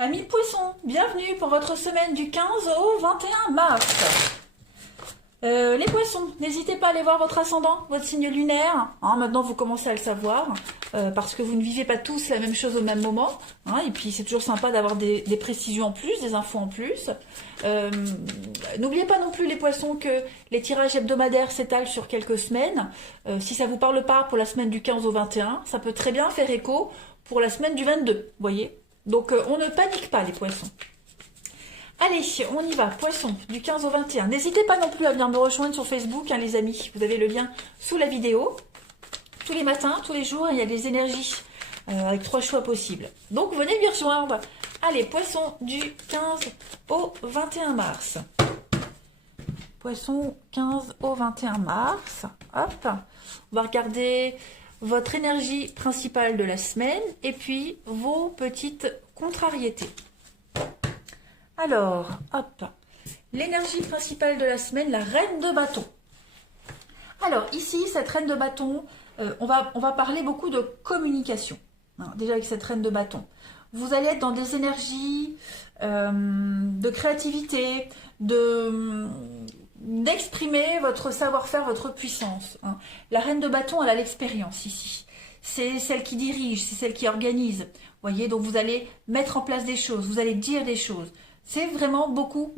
Amis poissons, bienvenue pour votre semaine du 15 au 21 mars. Les poissons, n'hésitez pas à aller voir votre ascendant, votre signe lunaire. Maintenant, vous commencez à le savoir, parce que vous ne vivez pas tous la même chose au même moment. Et puis, c'est toujours sympa d'avoir des précisions en plus, des infos en plus. N'oubliez pas non plus, les poissons, que les tirages hebdomadaires s'étalent sur quelques semaines. Si ça vous parle pas pour la semaine du 15 au 21, ça peut très bien faire écho pour la semaine du 22, voyez. Donc, on ne panique pas, les poissons. Allez, on y va, poisson, du 15 au 21. N'hésitez pas non plus à venir me rejoindre sur Facebook, les amis. Vous avez le lien sous la vidéo. Tous les matins, tous les jours, il y a des énergies avec 3 choix possibles. Donc, venez me rejoindre. Allez, poisson, du 15 au 21 mars. Poisson, 15 au 21 mars. Hop, on va regarder votre énergie principale de la semaine et puis vos petites contrariétés. Alors, hop, l'énergie principale de la semaine, la reine de bâton. Alors, ici, cette reine de bâton, on va parler beaucoup de communication. Déjà avec cette reine de bâton. Vous allez être dans des énergies de créativité, d'exprimer votre savoir-faire, votre puissance. La reine de bâton, elle a l'expérience ici. C'est celle qui dirige, c'est celle qui organise. Voyez, donc vous allez mettre en place des choses, vous allez dire des choses. C'est vraiment beaucoup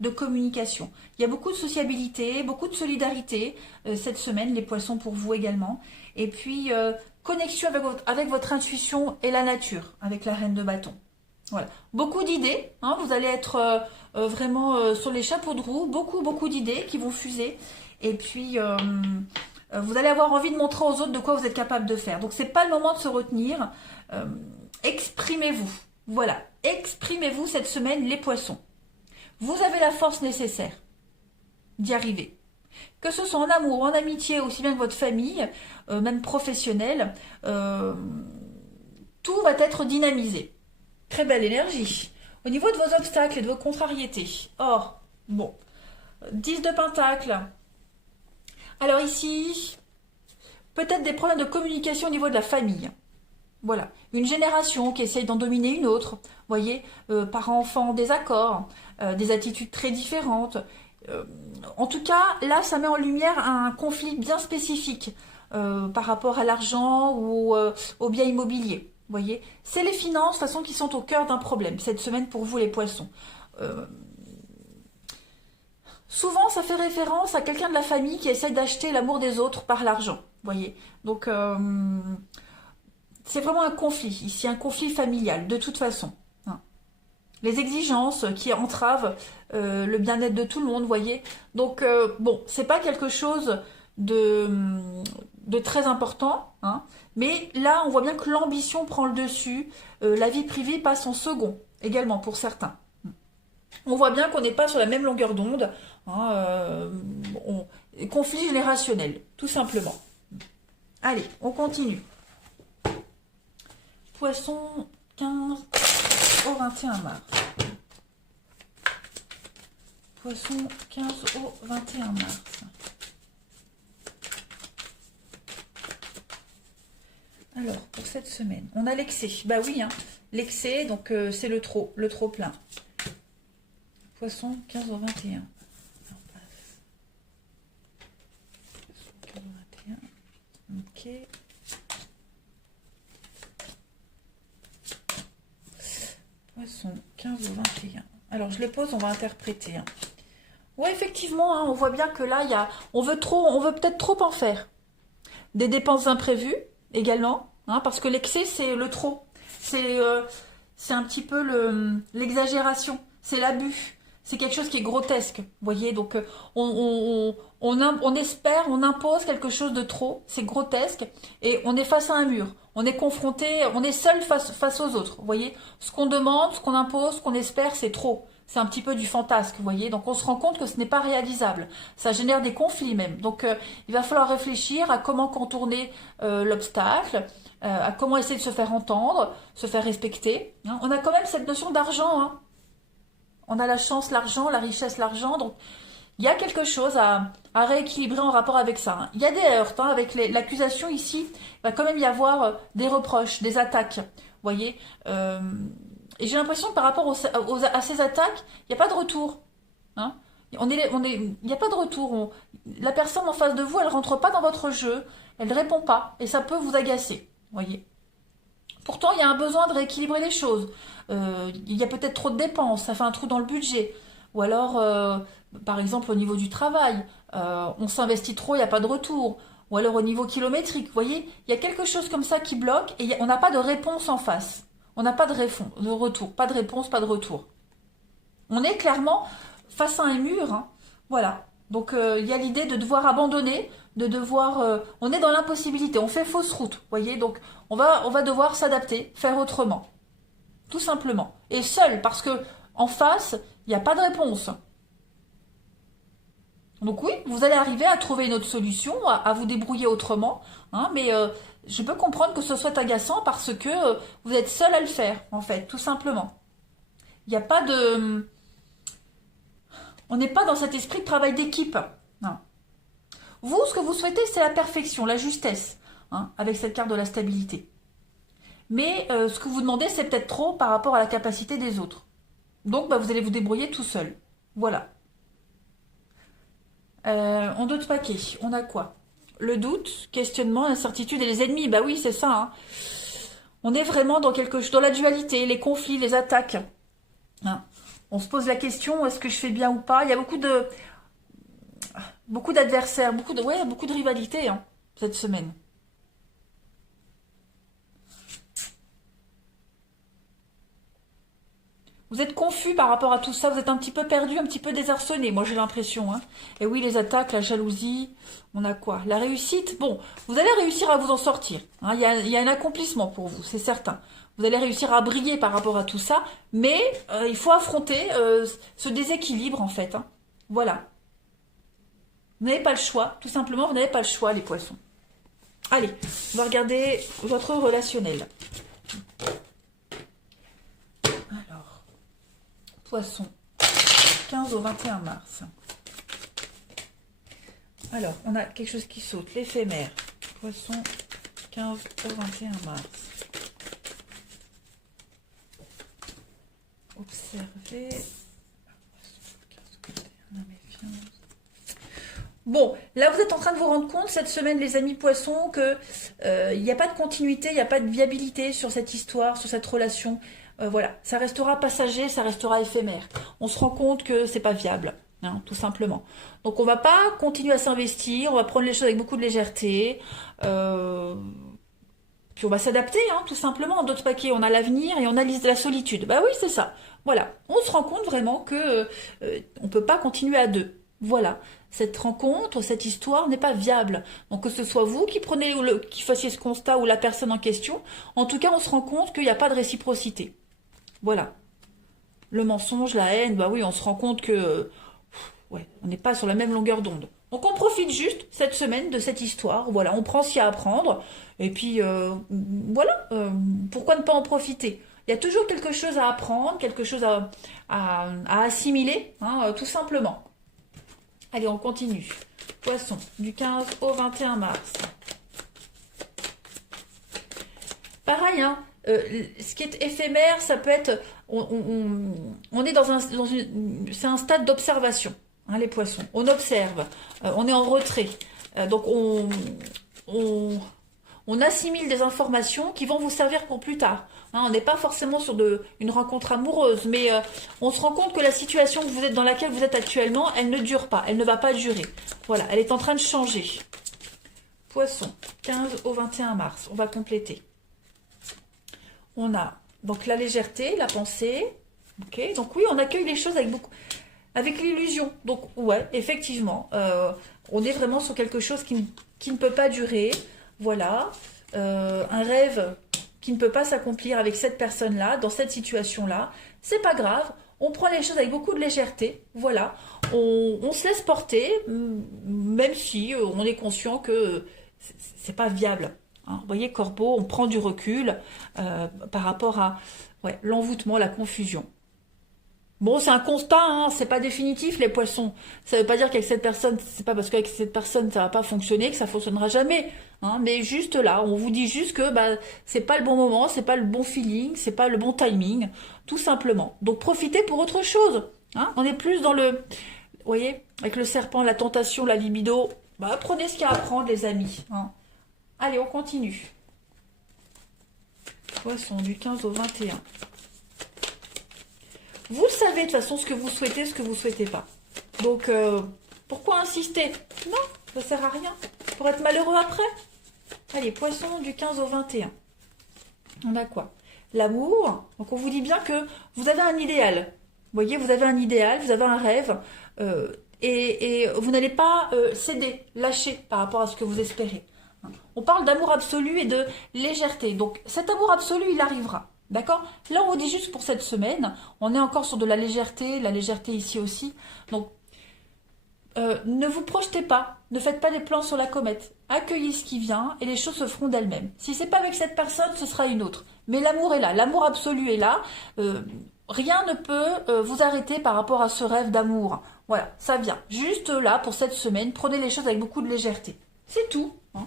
de communication. Il y a beaucoup de sociabilité, beaucoup de solidarité cette semaine, les poissons pour vous également. Et puis, connexion avec votre intuition et la nature, avec la reine de bâton. Voilà. Beaucoup d'idées, vous allez être vraiment sur les chapeaux de roue, beaucoup d'idées qui vont fuser. Et puis, vous allez avoir envie de montrer aux autres de quoi vous êtes capable de faire. Donc, c'est pas le moment de se retenir. Exprimez-vous. Voilà, exprimez-vous cette semaine, les poissons. Vous avez la force nécessaire d'y arriver. Que ce soit en amour, en amitié, aussi bien que votre famille, même professionnelle, tout va être dynamisé. Très belle énergie. Au niveau de vos obstacles et de vos contrariétés. Or, bon, 10 de Pentacle. Alors ici, peut-être des problèmes de communication au niveau de la famille. Voilà, une génération qui essaye d'en dominer une autre, voyez, parents-enfants en désaccord, des attitudes très différentes. En tout cas, là, ça met en lumière un conflit bien spécifique par rapport à l'argent ou aux biens immobiliers. Voyez, c'est les finances, de toute façon, qui sont au cœur d'un problème cette semaine pour vous, les poissons. Souvent, ça fait référence à quelqu'un de la famille qui essaye d'acheter l'amour des autres par l'argent. Voyez, donc c'est vraiment un conflit, ici, un conflit familial, de toute façon. Les exigences qui entravent le bien-être de tout le monde, voyez. Donc, bon, c'est pas quelque chose de très important, mais là, on voit bien que l'ambition prend le dessus, la vie privée passe en second, également, pour certains. On voit bien qu'on n'est pas sur la même longueur d'onde, conflit générationnel, tout simplement. Allez, on continue. Poisson, 15 au 21 mars. Poisson, 15 au 21 mars. Alors, pour cette semaine, on a l'excès. Bah oui, l'excès, donc c'est le trop plein. Poisson, 15 au 21. On passe. Poisson, 15 au 21. Ok. Poisson, 15 au 21. Alors, je le pose, on va interpréter. Oui, effectivement, on voit bien que là, on veut peut-être trop en faire. Des dépenses imprévues, également, parce que l'excès, c'est le trop. C'est un petit peu l'exagération. C'est l'abus. C'est quelque chose qui est grotesque, vous voyez. Donc, on espère, on impose quelque chose de trop. C'est grotesque. Et on est face à un mur. On est confronté, on est seul face aux autres, vous voyez. Ce qu'on demande, ce qu'on impose, ce qu'on espère, c'est trop. C'est un petit peu du fantasque, vous voyez. Donc, on se rend compte que ce n'est pas réalisable. Ça génère des conflits même. Donc, il va falloir réfléchir à comment contourner l'obstacle, à comment essayer de se faire entendre, se faire respecter. On a quand même cette notion d'argent. On a la chance, l'argent, la richesse, l'argent. Donc, il y a quelque chose à rééquilibrer en rapport avec ça. Il y a des heurts avec l'accusation ici. Il va quand même y avoir des reproches, des attaques. Vous voyez, Et j'ai l'impression que par rapport à ces attaques, il n'y a pas de retour. Hein. Il n'y a pas de retour. La personne en face de vous, elle rentre pas dans votre jeu, elle ne répond pas, et ça peut vous agacer. Voyez. Pourtant, il y a un besoin de rééquilibrer les choses. Il y a peut-être trop de dépenses, ça fait un trou dans le budget. Ou alors, par exemple, au niveau du travail, on s'investit trop, il n'y a pas de retour. Ou alors au niveau kilométrique, vous voyez, il y a quelque chose comme ça qui bloque et on n'a pas de réponse en face. On n'a pas de retour, pas de réponse, pas de retour. On est clairement face à un mur, hein. Voilà. Donc il y a l'idée de devoir abandonner, de devoir. On est dans l'impossibilité, on fait fausse route, vous voyez. Donc on va devoir s'adapter, faire autrement, tout simplement. Et seul, parce que en face, il n'y a pas de réponse. Donc oui, vous allez arriver à trouver une autre solution, à vous débrouiller autrement, hein, mais je peux comprendre que ce soit agaçant parce que vous êtes seul à le faire, en fait, tout simplement. Il n'y a pas de. On n'est pas dans cet esprit de travail d'équipe. Non. Vous, ce que vous souhaitez, c'est la perfection, la justesse, hein, avec cette carte de la stabilité. Mais ce que vous demandez, c'est peut-être trop par rapport à la capacité des autres. Donc, bah, vous allez vous débrouiller tout seul. Voilà. En d'autres paquets, on a quoi? Le doute, questionnement, l'incertitude et les ennemis. Bah oui, c'est ça. Hein. On est vraiment dans quelque chose, dans la dualité, les conflits, les attaques. Hein. On se pose la question, est-ce que je fais bien ou pas? Il y a beaucoup d'adversaires, beaucoup de rivalité, hein, cette semaine. Vous êtes confus par rapport à tout ça, vous êtes un petit peu perdu, un petit peu désarçonné, moi j'ai l'impression. Hein. Et oui, les attaques, la jalousie, on a quoi? La réussite, bon, vous allez réussir à vous en sortir. Hein. Il y a un accomplissement pour vous, c'est certain. Vous allez réussir à briller par rapport à tout ça, mais il faut affronter ce déséquilibre en fait. Hein. Voilà. Vous n'avez pas le choix, tout simplement, vous n'avez pas le choix, les poissons. Allez, on va regarder votre relationnel. Alors, poisson, 15 au 21 mars. Alors, on a quelque chose qui saute, l'éphémère. Poisson, 15 au 21 mars. Observez. Bon, là vous êtes en train de vous rendre compte cette semaine, les amis poissons, que il n'y a pas de continuité, il n'y a pas de viabilité sur cette histoire, sur cette relation. Voilà, ça restera passager, ça restera éphémère. On se rend compte que c'est pas viable, hein, tout simplement. Donc on va pas continuer à s'investir, on va prendre les choses avec beaucoup de légèreté. Puis on va s'adapter, hein, tout simplement. D'autres paquets, on a l'avenir et on a la solitude. Bah oui, c'est ça. Voilà, on se rend compte vraiment que on peut pas continuer à deux. Voilà, cette rencontre, cette histoire n'est pas viable. Donc que ce soit vous qui prenez qui fassiez ce constat ou la personne en question, en tout cas, on se rend compte qu'il n'y a pas de réciprocité. Voilà. Le mensonge, la haine, bah oui, on se rend compte que ouais, on n'est pas sur la même longueur d'onde. Donc on profite juste cette semaine de cette histoire. Voilà, on prend ce qu'il y a à prendre. Et puis voilà, pourquoi ne pas en profiter? Il y a toujours quelque chose à apprendre, quelque chose à assimiler, hein, tout simplement. Allez, on continue. Poisson, du 15 au 21 mars. Pareil, hein, ce qui est éphémère, ça peut être... On est c'est un stade d'observation, hein, les poissons. On observe, on est en retrait. Donc on assimile des informations qui vont vous servir pour plus tard. Hein, on n'est pas forcément sur une rencontre amoureuse, mais on se rend compte que la situation dans laquelle vous êtes actuellement, elle ne dure pas, elle ne va pas durer. Voilà, elle est en train de changer. Poisson, 15 au 21 mars, on va compléter. On a donc la légèreté, la pensée. Ok, donc oui, on accueille les choses avec l'illusion. Donc ouais, effectivement, on est vraiment sur quelque chose qui ne peut pas durer. Voilà, un rêve qui ne peut pas s'accomplir avec cette personne-là, dans cette situation-là. C'est pas grave, on prend les choses avec beaucoup de légèreté. Voilà, on se laisse porter, même si on est conscient que c'est pas viable. Hein, vous voyez, Corbeau, on prend du recul par rapport à l'envoûtement, la confusion. Bon, c'est un constat, hein, c'est pas définitif les poissons. Ça veut pas dire qu'avec cette personne, c'est pas parce qu'avec cette personne ça va pas fonctionner que ça fonctionnera jamais. Hein, mais juste là, on vous dit juste que bah c'est pas le bon moment, c'est pas le bon feeling, c'est pas le bon timing, tout simplement. Donc profitez pour autre chose. Hein, on est plus dans le, vous voyez, avec le serpent, la tentation, la libido. Bah prenez ce qu'il y a à prendre, les amis. Hein. Allez, on continue. Poisson du 15 au 21. Vous le savez de toute façon ce que vous souhaitez, ce que vous souhaitez pas. Donc, pourquoi insister? Non, ça sert à rien. Pour être malheureux après. Allez, poisson du 15 au 21. On a quoi? L'amour. Donc, on vous dit bien que vous avez un idéal. Vous voyez, vous avez un idéal, vous avez un rêve. Et vous n'allez pas céder, lâcher par rapport à ce que vous espérez. On parle d'amour absolu et de légèreté. Donc, cet amour absolu, il arrivera. D'accord? Là, on vous dit juste pour cette semaine, on est encore sur de la légèreté ici aussi. Donc, ne vous projetez pas, ne faites pas des plans sur la comète. Accueillez ce qui vient et les choses se feront d'elles-mêmes. Si c'est pas avec cette personne, ce sera une autre. Mais l'amour est là, l'amour absolu est là. Rien ne peut vous arrêter par rapport à ce rêve d'amour. Voilà, ça vient. Juste là, pour cette semaine, prenez les choses avec beaucoup de légèreté. C'est tout. Hein.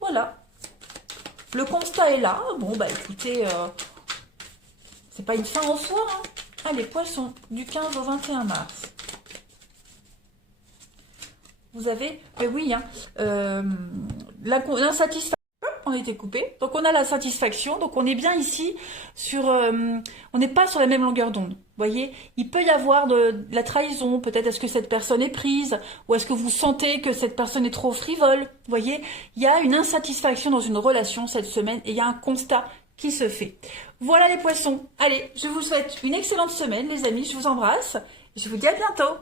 Voilà. Le constat est là. Bon, bah écoutez... c'est pas une fin en soi, hein. Allez, poisson, du 15 au 21 mars. Vous avez, mais oui, hein, l'insatisfaction, on a été coupé. Donc on a la satisfaction, donc on est bien ici sur, on n'est pas sur la même longueur d'onde. Vous voyez, il peut y avoir de la trahison, peut-être est-ce que cette personne est prise, ou est-ce que vous sentez que cette personne est trop frivole. Vous voyez, il y a une insatisfaction dans une relation cette semaine et il y a un constat qui se fait. Voilà les poissons. Allez, je vous souhaite une excellente semaine les amis, je vous embrasse. Je vous dis à bientôt.